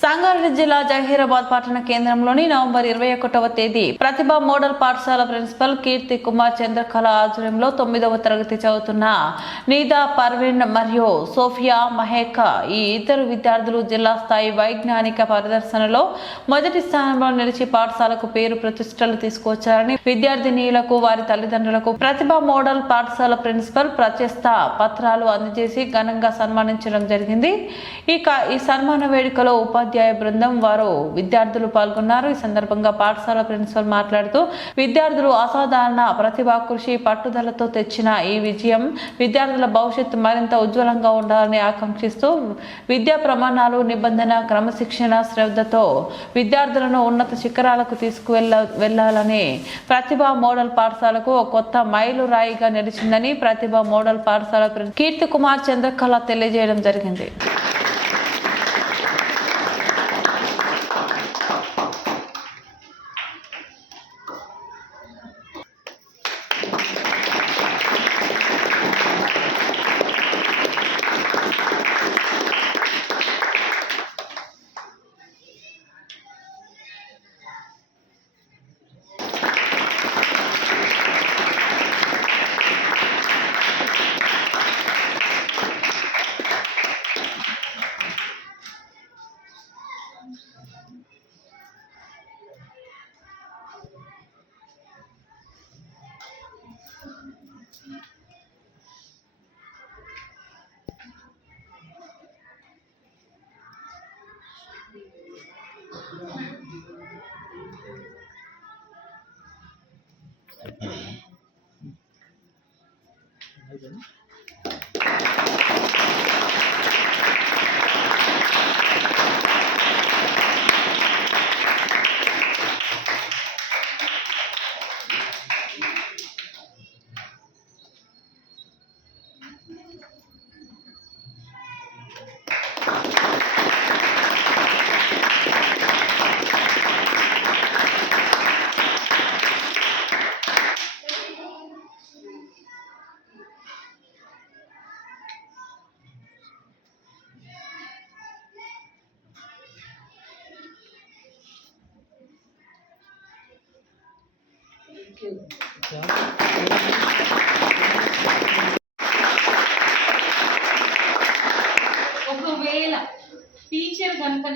Sangareddy జిల్లా జహీరాబాద్ పట్టణ కేంద్రంలోని నవంబర్ ఇరవై ఒకటవ తేదీ ప్రతిభ మోడల్ పాఠశాల ప్రిన్సిపల్ కీర్తి కుమార్ చంద్రకళ ఆధ్వర్యంలో తొమ్మిదవ తరగతి చదువుతున్న నీదా పర్వీన్ మరియు సోఫియా మహేక ఈ ఇద్దరు విద్యార్థులు జిల్లా స్థాయి వైజ్ఞానిక ప్రదర్శనలో మొదటి స్థానంలో నిలిచి పాఠశాలకు పేరు ప్రతిష్టలు తీసుకొచ్చారని విద్యార్థినీయులకు వారి తల్లిదండ్రులకు ప్రతిభ మోడల్ పాఠశాల ప్రిన్సిపల్ ప్రత్యస్థ పత్రాలు అందజేసి ఘనంగా సన్మానించడం జరిగింది. ఇక ఈ సన్మాన వేడుకలో ఉపాధి ఉపాధ్యాయ బృందం వారు విద్యార్థులు పాల్గొన్నారు. ఈ సందర్భంగా పాఠశాల ప్రిన్సిపల్ మాట్లాడుతూ విద్యార్థులు అసాధారణ ప్రతిభా కృషి పట్టుదలతో తెచ్చిన ఈ విజయం విద్యార్థుల భవిష్యత్తు మరింత ఉజ్వలంగా ఉండాలని ఆకాంక్షిస్తూ విద్యా ప్రమాణాలు నిబంధన క్రమశిక్షణ శ్రద్ధతో విద్యార్థులను ఉన్నత శిఖరాలకు తీసుకువెళ్ళ వెళ్ళాలని ప్రతిభ మోడల్ పాఠశాలకు కొత్త మైలురాయిగా నిలిచిందని ప్రతిభ మోడల్ పాఠశాల ప్రిన్- కీర్తి కుమార్ చంద్రకళ తెలియజేయడం జరిగింది.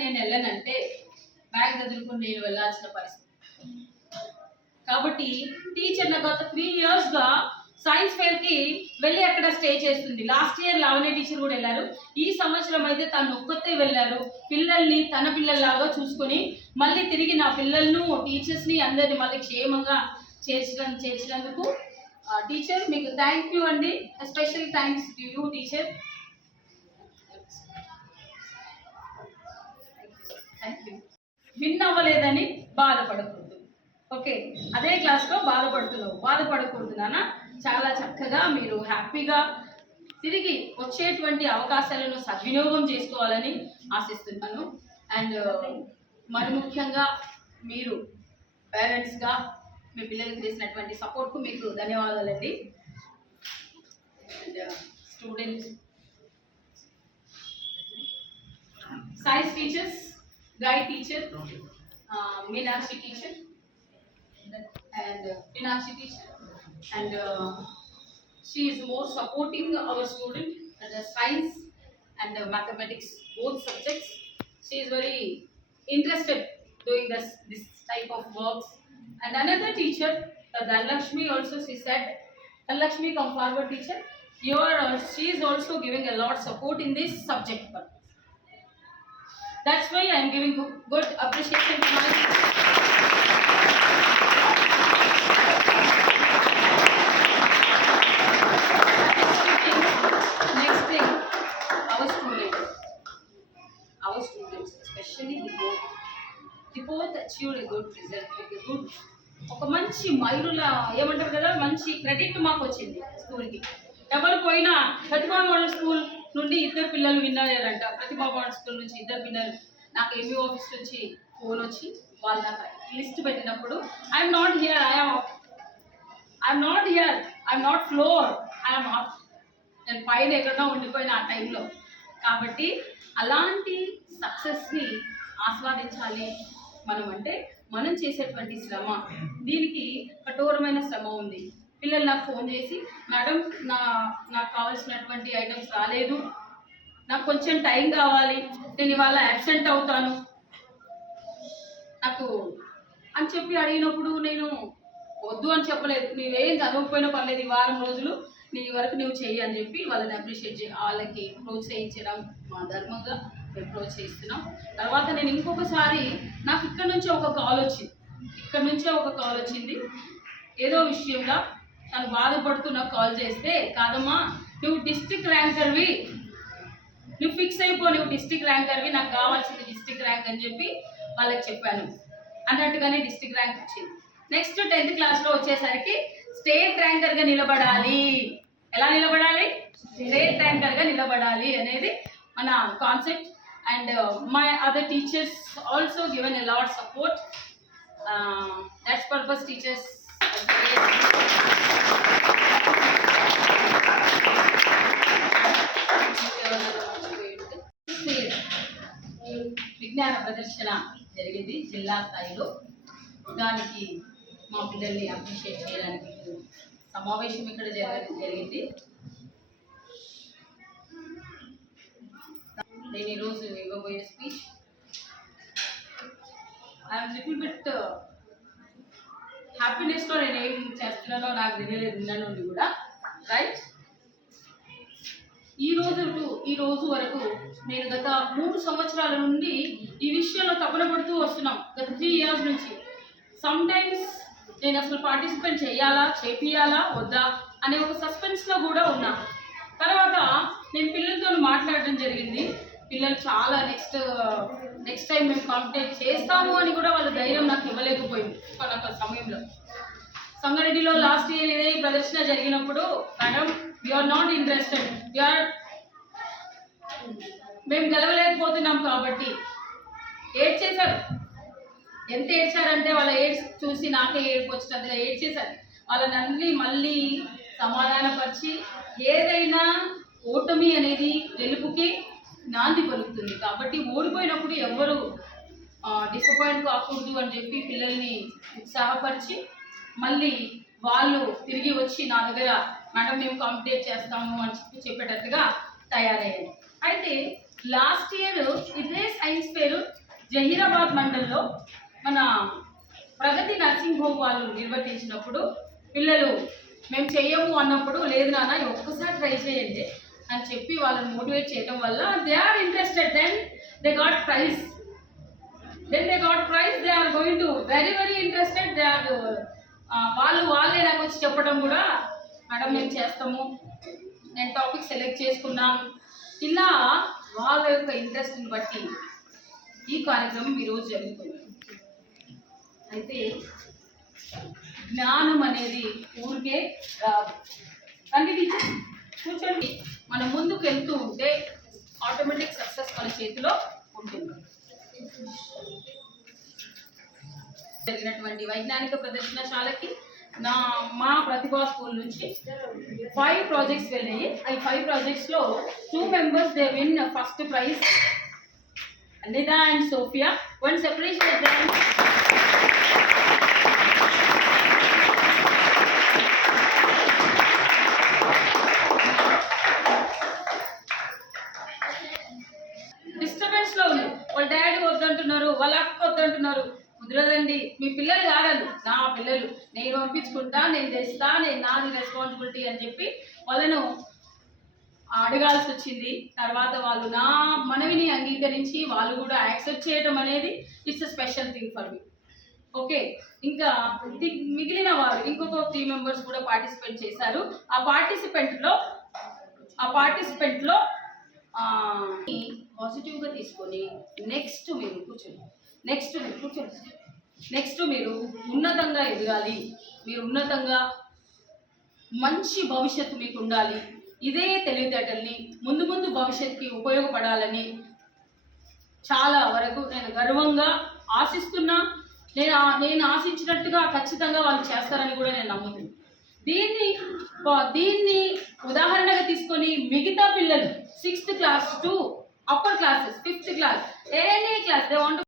నేను వెళ్ళనంటే బ్యాగ్ చదువుకుని నేను వెళ్ళాల్సిన పరిస్థితి. కాబట్టి టీచర్ నా గత త్రీ ఇయర్స్గా సైన్స్ ఫేర్కి వెళ్ళి అక్కడ స్టే చేస్తుంది. లాస్ట్ ఇయర్ లావణ్య టీచర్ కూడా వెళ్ళారు. ఈ సంవత్సరం అయితే తను ఒక్కతే వెళ్ళారు. పిల్లల్ని తన పిల్లల్లాగా చూసుకొని మళ్ళీ తిరిగి నా పిల్లలను టీచర్స్ని అందరిని మళ్ళీ క్షేమంగా చేర్చడం చేర్చినందుకు టీచర్ మీకు థ్యాంక్ యూ అండి. Special thanks to you teacher win అవ్వలేదని బాధపడకూడదు. ఓకే అదే క్లాస్లో బాధపడుతున్నావు. బాధపడకూడదు నాన్న. చాలా చక్కగా మీరు హ్యాపీగా తిరిగి వచ్చేటువంటి అవకాశాలను సద్వినియోగం చేసుకోవాలని ఆశిస్తున్నాను. అండ్ uh, మరి ముఖ్యంగా మీరు పేరెంట్స్గా మీ పిల్లలకు చేసినటువంటి సపోర్ట్కు మీకు ధన్యవాదాలండి. And students science teachers guide teacher, uh, Meenakshi teacher, and uh, Meenakshi teacher, and uh, she is more supporting our student the science and uh, mathematics both subjects. She is very interested doing this this type of works. And another teacher, uh, Dhanlakshmi also she said, Dhanlakshmi come forward teacher. You are uh, she is also giving a lot of support in this subject. that's why i'm giving good appreciation to my achieved good result good ఒక మంచి మైరుల ఏమంటారు కదా మంచి credit మాకు వచ్చింది స్కూల్కి ఎవరు పోయినా ప్రతిభా మోడల్ స్కూల్ నుండి ఇద్దరు పిల్లలు విన్నారంట. ప్రతిభా మోడల్ స్కూల్ నుంచి ఇద్దరు పిల్లలు. నాకు ఎంబీ ఆఫీస్ నుంచి ఫోన్ వచ్చి వాళ్ళ లిస్ట్ పెట్టినప్పుడు I'm not here I'm I'm not here I'm not floor I'm not నేను పైన ఎక్కడో ఉండిపోయిన ఆ టైంలో కాబట్టి అలాంటి సక్సెస్ని ఆస్వాదించాలి మనం అంటే మనం చేసేటువంటి శ్రమ. దీనికి కఠోరమైన శ్రమ ఉంది. పిల్లలు నాకు ఫోన్ చేసి మేడం నా నాకు కావాల్సినటువంటి ఐటమ్స్ రాలేదు. నాకు కొంచెం టైం కావాలి. నేను ఇవాళ యాబ్సెంట్ అవుతాను. నాకు అని చెప్పి అడిగినప్పుడు నేను వద్దు అని చెప్పలేదు. నువ్వేం చదవకపోయినా పర్లేదు ఈ వారం రోజులు. నీ వరకు నువ్వు చెయ్యి అని చెప్పి వాళ్ళని అప్రిషియేట్ చే వాళ్ళకి ప్రోత్సహించడం మా ధర్మంగా మేము ప్రోత్సహిస్తున్నాం. తర్వాత నేను ఇంకొకసారి నాకు ఇక్కడ నుంచే ఒక కాల్ వచ్చింది. ఇక్కడ నుంచే ఒక కాల్ వచ్చింది. ఏదో విషయంలో తను బాధపడుతూ నాకు కాల్ చేస్తే కాదమ్మా నువ్వు డిస్ట్రిక్ట్ ర్యాంకర్వి నువ్వు ఫిక్స్ అయిపో నువ్వు డిస్ట్రిక్ట్ ర్యాంకర్వి నాకు కావాల్సింది డిస్ట్రిక్ట్ ర్యాంక్ అని చెప్పి వాళ్ళకి చెప్పాను. అన్నట్టుగానే డిస్ట్రిక్ట్ ర్యాంక్ వచ్చింది. నెక్స్ట్ టెన్త్ క్లాస్లో వచ్చేసరికి స్టేట్ ర్యాంకర్గా నిలబడాలి. ఎలా నిలబడాలి? స్టేట్ ర్యాంకర్గా నిలబడాలి అనేది మన concept and my other teachers also given a lot support that's purpose teachers విజ్ఞాన ప్రదర్శన జరిగింది జిల్లా స్థాయిలో. దానికి మా పిల్లల్ని అప్రిషియేట్ చేయడానికి సమావేశం ఇక్కడ జరగ- జరిగింది. నేను ఈరోజు ఇవ్వబోయే స్పీచ్ ఐఎమ్ లిటిల్ బిట్ హ్యాపీనెస్లో నేను ఏం చేస్తున్నానో నాకు తెలియలేదు నిన్న నుండి కూడా. రైట్ ఈ రోజు ఈ రోజు వరకు నేను గత మూడు సంవత్సరాల నుండి ఈ విషయంలో తపన పడుతూ వస్తున్నాం. గత త్రీ ఇయర్స్ నుంచి. సమ్ టైమ్స్ నేను అసలు పార్టిసిపేట్ చేయాలా చేపియాలా వద్దా అనే ఒక సస్పెన్స్లో కూడా ఉన్నా. తర్వాత నేను పిల్లలతో మాట్లాడడం జరిగింది. పిల్లలు చాలా నెక్స్ట్ నెక్స్ట్ టైం మేము కాంపిటేట్ చేస్తాము అని కూడా వాళ్ళ ధైర్యం నాకు ఇవ్వలేకపోయింది ఒక సమయంలో. సంగారెడ్డిలో లాస్ట్ ఇయర్ ఇదే ప్రదర్శన జరిగినప్పుడు madam are not interested are మేము గెలవలేకపోతున్నాం కాబట్టి ఏడ్ చేశారు ఎంత ఏడ్చారంటే వాళ్ళ ఏడ్స్ చూసి నాకే ఏడుపు వచ్చినట్టుగా ఏడ్ చేశారు వాళ్ళని అన్ని మళ్ళీ సమాధానపరిచి ఏదైనా ఓటమి అనేది గెలుపుకి నాంది పలుకుతుంది. కాబట్టి ఓడిపోయినప్పుడు ఎవ్వరు డిసప్పాయింట్ కాకూడదు అని చెప్పి పిల్లల్ని ఉత్సాహపరిచి మళ్ళీ వాళ్ళు తిరిగి వచ్చి నా దగ్గర మేడం మేము కాంపిటేట్ చేస్తాము అని చెప్పి చెప్పేటట్టుగా తయారయ్యాను అయితే లాస్ట్ ఇయర్ ఇదే సైన్స్ పేరు జహీరాబాద్ మండల్లో మన ప్రగతి నర్సింగ్ హోమ్ వాళ్ళు నిర్వర్తించినప్పుడు పిల్లలు మేము చెయ్యము అన్నప్పుడు లేదు నాన్న ఒక్కసారి ట్రై చేయండి అని చెప్పి వాళ్ళని మోటివేట్ చేయడం వల్ల they are interested then they got prize then they got prize they are going to very very interested they are వాళ్ళు వాళ్ళే నాకు వచ్చి చెప్పడం కూడా మేడం మేము చేస్తాము. నేను టాపిక్ సెలెక్ట్ చేసుకున్నాను. ఇలా వాళ్ళ యొక్క ఇంట్రెస్ట్ని బట్టి ఈ కార్యక్రమం ఈరోజు జరుగుతుంది. అయితే జ్ఞానం అనేది ఊరికే రాదు. కానీ కూర్చోండి మనం ముందుకు వెళ్తూ ఉంటే ఆటోమేటిక్ సక్సెస్ మన చేతిలో ఉంటుంది. జరిగినటువంటి వైజ్ఞానిక ప్రదర్శనశాలకి నా మా ప్రతిభా స్కూల్ నుంచి ఫైవ్ ప్రాజెక్ట్స్ వెళ్ళాయి ఈ five ప్రాజెక్ట్స్లో two members they win first prize Nida and Sophia. One separation కుదరదండి మీ పిల్లలు కాదండి నా పిల్లలు. నేను పంపించుకుంటా నేను తెస్తా నేను నాది రెస్పాన్సిబిలిటీ అని చెప్పి వాళ్ళను అడగాల్సి వచ్చింది. తర్వాత వాళ్ళు నా మనవిని అంగీకరించి వాళ్ళు కూడా యాక్సెప్ట్ చేయడం అనేది it's a special thing for me. Okay? ఇంకా మిగిలిన వారు ఇంకొక త్రీ మెంబర్స్ కూడా పార్టిసిపేట్ చేశారు. ఆ పార్టిసిపెంట్లో ఆ పార్టిసిపెంట్లో పాజిటివ్గా తీసుకొని నెక్స్ట్ మీరు కూర్చోండి. నెక్స్ట్ మీరు కూర్చోండి. నెక్స్ట్ మీరు ఉన్నతంగా ఎదగాలి. మీరు ఉన్నతంగా మంచి భవిష్యత్తు మీకు ఉండాలి. ఇదే తెలివితేటల్ని ముందు ముందు భవిష్యత్తుకి ఉపయోగపడాలని చాలా వరకు నేను గర్వంగా ఆశిస్తున్నా. నేను నేను ఆశించినట్టుగా ఖచ్చితంగా వాళ్ళు చేస్తారని కూడా నేను నమ్ముతున్నాను దీన్ని దీన్ని ఉదాహరణగా తీసుకొని మిగతా పిల్లలు sixth class to upper classes fifth class any class they want